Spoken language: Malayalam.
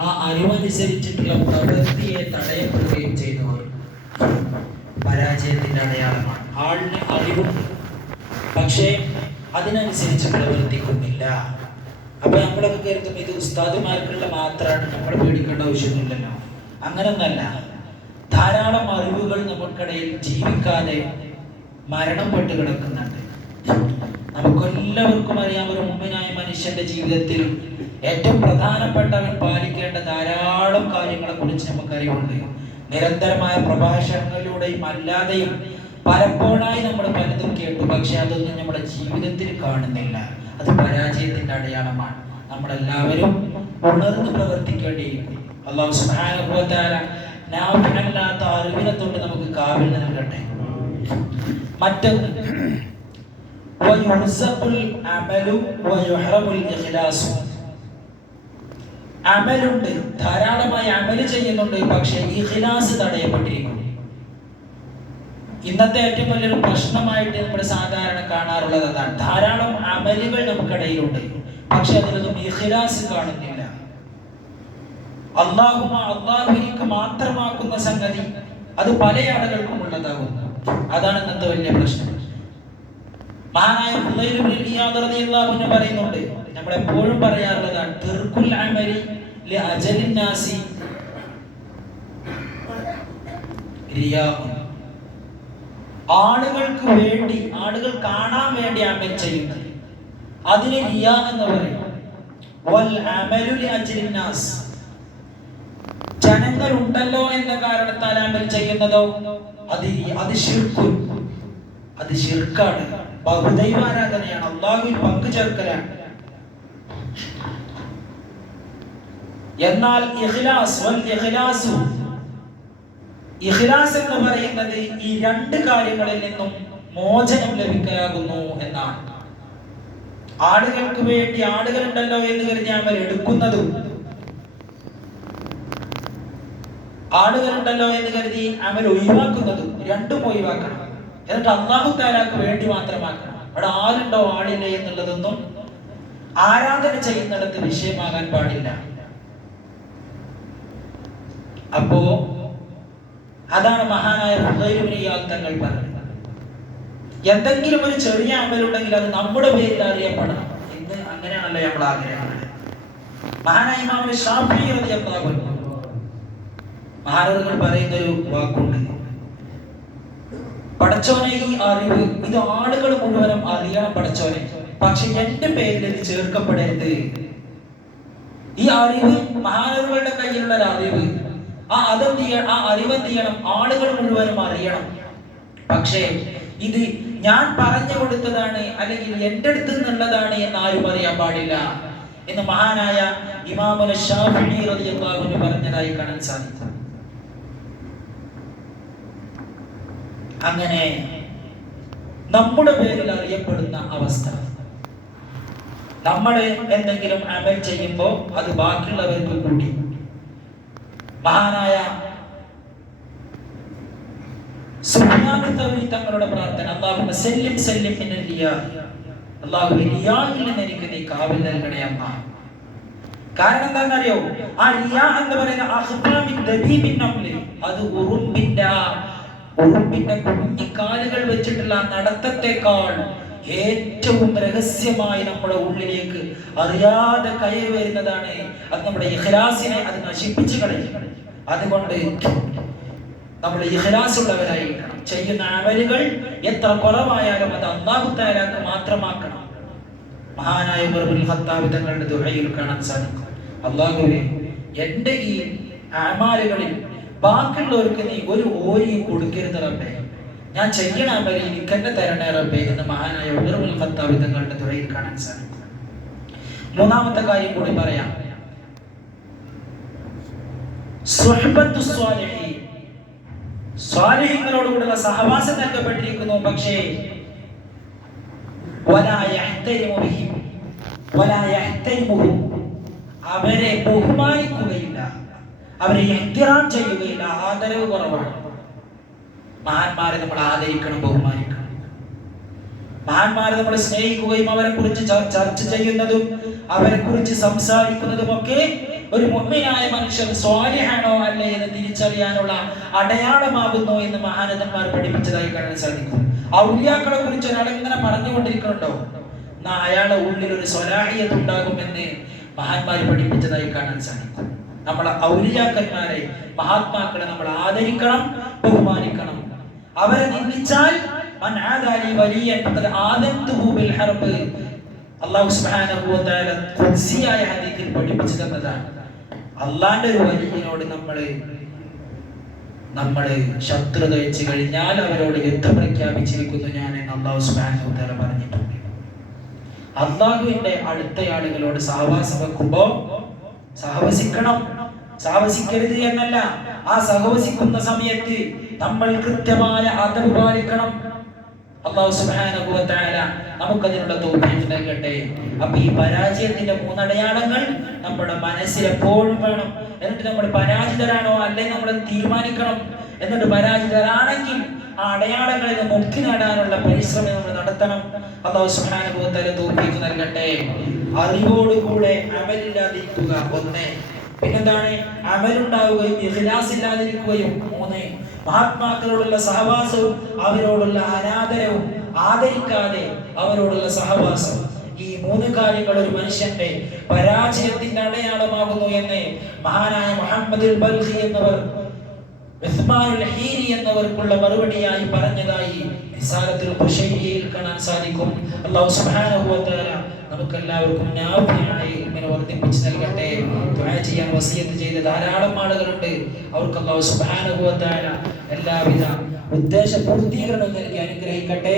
ആ അറിവനുസരിച്ചിട്ടുള്ള പ്രവൃത്തിയെ തടയപ്പെടുകയും ചെയ്യുന്നവർ പരാജയത്തിന്റെ അടയാളമാണ്. ആളിന് അറിവുണ്ട് പക്ഷേ അതിനനുസരിച്ച് പ്രവർത്തിക്കുന്നില്ല. അപ്പൊ നമ്മളൊക്കെ കരുതും ഇത് ഉസ്താദുമാർക്കുള്ള മാത്രമാണ് നമ്മൾ പേടിക്കേണ്ട ആവശ്യമൊന്നുമില്ലല്ലോ. അങ്ങനൊന്നല്ല. ധാരാളം അറിവുകൾ നമുക്കിടയിൽ ജീവിക്കാതെ മരണം മരണപ്പെട്ട് കിടക്കുന്നുണ്ട്. നമുക്കെല്ലാവർക്കും അറിയാം ഒരു മുമ്പനായ മനുഷ്യന്റെ ജീവിതത്തിൽ ഏറ്റവും പ്രധാനപ്പെട്ടവൻ പാലിക്കേണ്ട ധാരാളം കാര്യങ്ങളെ കുറിച്ച് നമുക്കറിവുണ്ട്. നിരന്തരമായ പ്രഭാഷണങ്ങളിലൂടെയും അല്ലാതെയും പലപ്പോഴായി നമ്മൾ പലതും കേട്ടു. പക്ഷെ അതൊന്നും നമ്മുടെ ജീവിതത്തിൽ കാണുന്നില്ല. അത് പരാജയത്തിന്റെ അടയാളമാണ്. നമ്മളെല്ലാവരും ഉണർന്ന് പ്രവർത്തിക്കേണ്ടിയിരിക്കുന്നു. അറിവിനെ തൊട്ട് നമുക്ക് കാവിൽ നൽകട്ടെ. മറ്റൊന്ന് അമലുണ്ട്. ധാരാളമായി അമൽ ചെയ്യുന്നുണ്ട്. പക്ഷേ ഇഖ്ലാസ് തടയപ്പെട്ടിരിക്കുന്നു. ഇന്നത്തെ ഏറ്റവും വലിയൊരു പ്രശ്നമായിട്ട് നമ്മൾ സാധാരണ കാണാറുള്ളത് അതാണ്. ധാരാളം അമലുകൾ നമുക്കിടയിലുണ്ട്. പക്ഷെ അതിലൊന്നും ഇഖ്ലാസ് കാണുന്നില്ല. അള്ളാഹുമ അള്ളാഹുവിലേക്ക് മാത്രമാക്കുന്ന സംഗതി അത് പല ആളുകൾക്കും ഉള്ളതാകുന്നു. അതാണ് ഇന്നത്തെ വലിയ പ്രശ്നം. മഹാനായ പറയുന്നുണ്ട്. നമ്മൾ എപ്പോഴും പറയാറുള്ളതാണ് തിർക്കുൽ അമലി ലി അജലിൻ നാസി റിയാഉൻ. ആളുകൾക്ക് വേണ്ടി ആളുകൾ കാണാൻ വേണ്ടി അമൽ ചെയ്യുന്നത്. അതിന് റിയാ എന്ന് പറയും. വൽ ജനങ്ങൾ ഉണ്ടല്ലോ എന്ന കാരണത്താൽ അമൽ ചെയ്യുന്നതോ. അത് അത് ഷിർക്കുൻ അത് ശിർക്കാണ് ബഹുദൈവാരാധനയാണ്. അള്ളാഹുവിൽ പങ്കു ചേർക്കലാണ് എന്നാൽ ഇഖ്ലാസ് വൽ ഇഖ്ലാസു. ഇഖ്ലാസ് എന്ന് പറയുന്നത് ഈ രണ്ട് കാര്യങ്ങളിൽ നിന്നും മോചനം ലഭിക്കാകുന്നു എന്നാണ്. ആളുകൾക്ക് വേണ്ടി ആളുകളുണ്ടല്ലോ എന്ന് കരുതി അവർ എടുക്കുന്നതും. ആളുകളുണ്ടല്ലോ എന്ന് കരുതി അവർ ഒഴിവാക്കുന്നതും. രണ്ടും ഒഴിവാക്കണം. എന്നിട്ട് അള്ളാഹു താലാക്ക് വേണ്ടി മാത്രമാക്കണം അവിടെ ആരുണ്ടോ ആളില്ലേ എന്നുള്ളതൊന്നും ആരാധന ചെയ്യുന്നിടത്ത് വിഷയമാകാൻ പാടില്ല. അപ്പോ അതാണ് മഹാനായ ഹുദൈബിനെയാൽ തങ്ങൾ പറഞ്ഞത്. എന്തെങ്കിലും ഒരു ചെറിയ അമലുണ്ടെങ്കിൽ അത് നമ്മുടെ പേരിൽ അറിയപ്പെടണം. ഇന്ന് അങ്ങനെയാണല്ലോ നമ്മൾ ആഗ്രഹം മഹാനായ മാമന് ഷാഫി അൻഹു മഹാനവറുകൾ പറയുന്ന ഒരു വാക്കുണ്ട്. പടച്ചോനെ ഈ അറിവ് ഇത് ആളുകൾ മുഴുവനും അറിയണം പടച്ചോനെ പക്ഷെ എന്റെ പേരിൽ ഇത് ചേർക്കപ്പെടരുത്. ഈ അറിവ് മഹാനവറുകളുടെ കയ്യിലുള്ള ഒരു അറിവ് ആ അതെന്ത് ചെയ്യണം ആ അറിവ് എന്ത് ചെയ്യണം ആളുകൾ മുഴുവനും അറിയണം. പക്ഷേ ഇത് ഞാൻ പറഞ്ഞു കൊടുത്തതാണ് അല്ലെങ്കിൽ എന്റെ അടുത്ത് നിന്നുള്ളതാണ് എന്ന് ആരും അറിയാൻ പാടില്ല എന്ന് മഹാനായ ഇമാമുൽ ഷാഫി റളിയല്ലാഹു പറഞ്ഞതായി കാണാൻ സാധിക്കും. അങ്ങനെ നമ്മുടെ പേരിൽ അറിയപ്പെടുന്ന അവസ്ഥ. നമ്മൾ എന്തെങ്കിലും അമൽ ചെയ്യുമ്പോൾ അത് ബാക്കിയുള്ളവർക്ക് കൂടി മഹാനായ തങ്ങളുടെ പ്രാർത്ഥന. അള്ളാഹു സല്ലിം നീ കാവൽ നൽകണേ കാരണം എന്താണെന്നറിയോ? ആ അത് കുഞ്ഞിക്കാലുകൾ വെച്ചിട്ടുള്ള നടത്തത്തെക്കാൾ ഏറ്റവും രഹസ്യമായി നമ്മുടെ ഉള്ളിലേക്ക് അറിയാതെ കയറി വരുന്നതാണ് അത് നമ്മുടെ ഇഖ്ലാസിനെ അത് നശിപ്പിച്ചു കളയും അതുകൊണ്ട് നമ്മൾ ഇഖ്ലാസ് ഉള്ളവരായിരിക്കണം ചെയ്യുന്ന അമലുകൾ എത്ര കുറവായാലും അത് അള്ളാഹു താലാക്ക് മാത്രമാക്കണം. മഹാനായ ഉമറുൽ ഖത്താബ് തങ്ങളുടെ ദുഹയിൽ കാണാൻ സാധിക്കും. അള്ളാഹുവെ എന്റെ ഈ അമാലുകളിൽ ബാക്കിയുള്ളവർക്ക് നീ ഒരു ഓരിയും കൊടുക്കരുത് റബ്ബേ. ഞാൻ ചെയ്യണ അമലി എനിക്ക് എന്നെ തരണേ എന്ന് മഹാനായ ഉമർമുൽ ഖത്താബ് തങ്ങളുടെ തുറയിൽ കാണാൻ സാധിക്കും. മൂന്നാമത്തെ കാര്യം കൂടി പറയാം. സ്വാലിഹ്യങ്ങളോടുകൂടുള്ള സഹവാസം നൽകപ്പെട്ടിരിക്കുന്നു. പക്ഷേ. അവരെ ബഹുമാനിക്കുകയില്ല. അവരെ ചെയ്യുകയില്ല. ആദരവ് കുറവാണ്. മഹാന്മാരെ നമ്മൾ ആദരിക്കണം ബഹുമാനിക്കണം. മഹാന്മാരെ നമ്മൾ സ്നേഹിക്കുകയും അവരെ കുറിച്ച് ചർച്ച ചെയ്യുന്നതും അവരെ കുറിച്ച് സംസാരിക്കുന്നതും ഒക്കെ ഒരു മുഹ്മിനായ മനുഷ്യൻ സ്വാലിഹാണോ അല്ലേ എന്ന് തിരിച്ചറിയാനുള്ള അടയാളമാകുന്നു എന്ന് മഹാനന്ദന്മാർ പഠിപ്പിച്ചതായി കാണാൻ സാധിക്കും. ഔലിയാക്കളെ കുറിച്ച് ഒരാൾ ഇങ്ങനെ പറഞ്ഞുകൊണ്ടിരിക്കുന്നുണ്ടോ എന്നാ അയാളെ ഉള്ളിൽ ഒരു സ്വലാഹിയത്ത് ഉണ്ടാകുമെന്ന് മഹാന്മാർ പഠിപ്പിച്ചതായി കാണാൻ സാധിക്കും. നമ്മളെ ഔലിയാക്കന്മാരെ മഹാത്മാക്കളെ നമ്മൾ ആദരിക്കണം ബഹുമാനിക്കണം. അവരെ നിന്ദിച്ചാൽ അള്ളാന്റെ ഒരു വലിയനോട് നമ്മൾ നമ്മൾ ശത്രു വെച്ച് കഴിഞ്ഞാൽ അവരോട് യുദ്ധം പ്രഖ്യാപിച്ചിരിക്കുന്നു ഞാൻ അള്ളാഹു സുബ്ഹാനഹു തആല പറഞ്ഞിട്ടുണ്ട്. അള്ളാഹുവിന്റെ അടുത്ത ആളുകളോട് സഹവാസം വെക്കുമ്പോ സഹവസിക്കണം. സഹവസിക്കരുത് എന്നല്ല. ആ സഹവസിക്കുന്ന സമയത്ത് നമ്മൾ കൃത്യമായ അതവ് പാലിക്കണം. അള്ളാഹു തആല നമുക്കതിനുള്ള തൗഫീഖ് നൽകട്ടെ. അപ്പൊ ഈ പരാജയത്തിന്റെ മൂന്നടയാളങ്ങൾ നമ്മുടെ മനസ്സിൽ എപ്പോഴും വേണം. എന്നിട്ട് നമ്മൾ പരാജിതരാണോ അല്ലെങ്കിൽ നമ്മൾ തീരുമാനിക്കണം. എന്നിട്ട് പരാജിതരാണെങ്കിൽ ആ അടയാളങ്ങളിൽ മുക്തി നേടാനുള്ള പരിശ്രമം നമ്മൾ നടത്തണം. അള്ളാഹു തആല തൗഫീഖ് നൽകട്ടെ. അറിവോടുകൂടെ അമലില്ലാതിരിക്കുക. ഒന്ന്. പിന്നെന്താണ്? അമലുണ്ടാവുകയും ഇഖ്ലാസ് ഇല്ലാതിരിക്കുകയും മൂന്ന് മഹാത്മാക്കളോടുള്ള സഹവാസവും അവരോടുള്ള അനാദരവും ആദരിക്കാതെ അവരോടുള്ള സഹവാസം. ഈ മൂന്ന് കാര്യങ്ങൾ ഒരു മനുഷ്യന്റെ പരാജയത്തിന്റെ അടയാളമാകുന്നു എന്ന് മഹാനായ മുഹമ്മദ് എന്നവർ എന്നവർക്കുള്ള മറുപടിയായി പറഞ്ഞതായി കാണാൻ സാധിക്കും. അള്ളാഹു സുബ്ഹാനഹു വ തആല നമുക്കെല്ലാവർക്കും നാഫിയായ ഇങ്ങനെ വർദ്ധിപ്പിച്ച് നൽകട്ടെ. ദുആ ചെയ്യാൻ വസിയത്ത് ചെയ്ത ധാരാളം ആളുകളുണ്ട്. അവർക്ക് അല്ലാഹു സുബ്ഹാനഹു വ തആല എല്ലാവിധ ഉദ്ദേശ പൂർത്തീകരണം നൽകി അനുഗ്രഹിക്കട്ടെ.